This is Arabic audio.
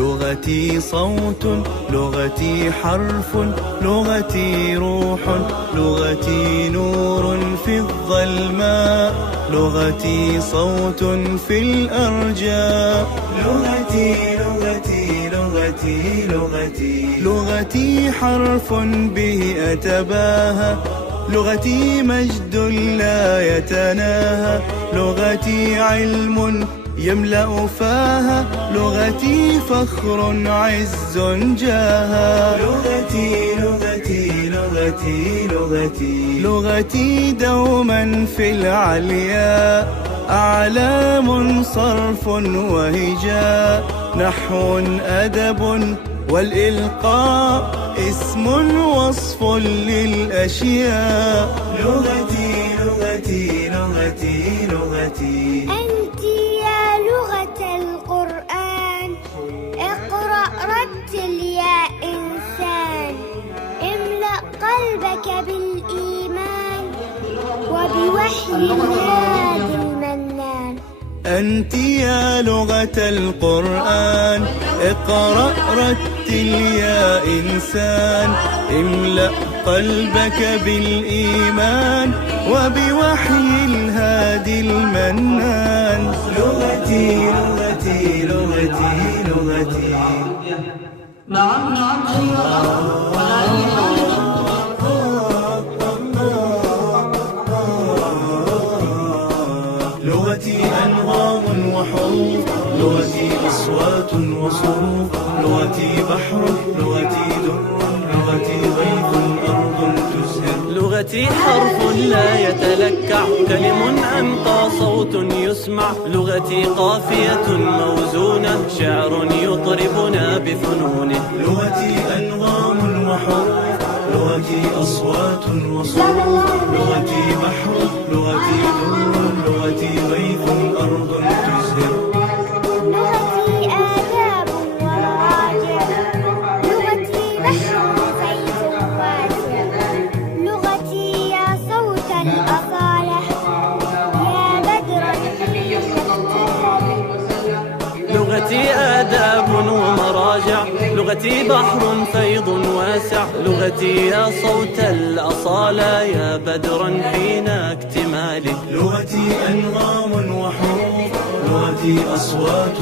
لغتي صوت، لغتي حرف، لغتي روح، لغتي نور في الظلماء، لغتي صوت في الأرجاء. لغتي لغتي لغتي لغتي لغتي حرف به أتباهى، لغتي مجد لا يتناهى، لغتي علم يملأ فاها، لغتي فخر عز جاها. لغتي لغتي لغتي لغتي لغتي دوما في العلياء، أعلام صرف وهجاء، نحو أدب والإلقاء، اسم وصف للأشياء. لغتي لغتي لغتي لغتي أنت يا لغة القرآن، اقرأ رتل يا إنسان، املأ قلبك بالإيمان وبوحي الهادي المنان. أنت يا لغة القرآن، اقرأ رتل يا إنسان، املأ قلبك بالإيمان وبوحي الهادي المنان. لغتي لغتي لغتي لغتي نعم نعم لغتي أنغام وحروف، لغتي أصوات وصروف، لغتي بحر، لغتي در، لغتي غيث أرض تزهر. لغتي حرف لا يتلكع، كلم أنقى صوت يسمع، لغتي قافية موزونة، شعر يطربنا بفنونه. لغتي أنغام وحروف، لغتي أصوات وصروف، لغتي بحر، لغتي در، لغتي غيث أرض تزهر. لغتي آداب ومراجع، لغتي بحر زيت واسع، لغتي يا صوت الأصالة، يا بدرا لغتي آداب ومراجع، لغتي بحر فيض واسع، لغتي يا صوت الأصالة، يا بدرا حين اكتمالي. لغتي أنغام وحروف، لغتي أصوات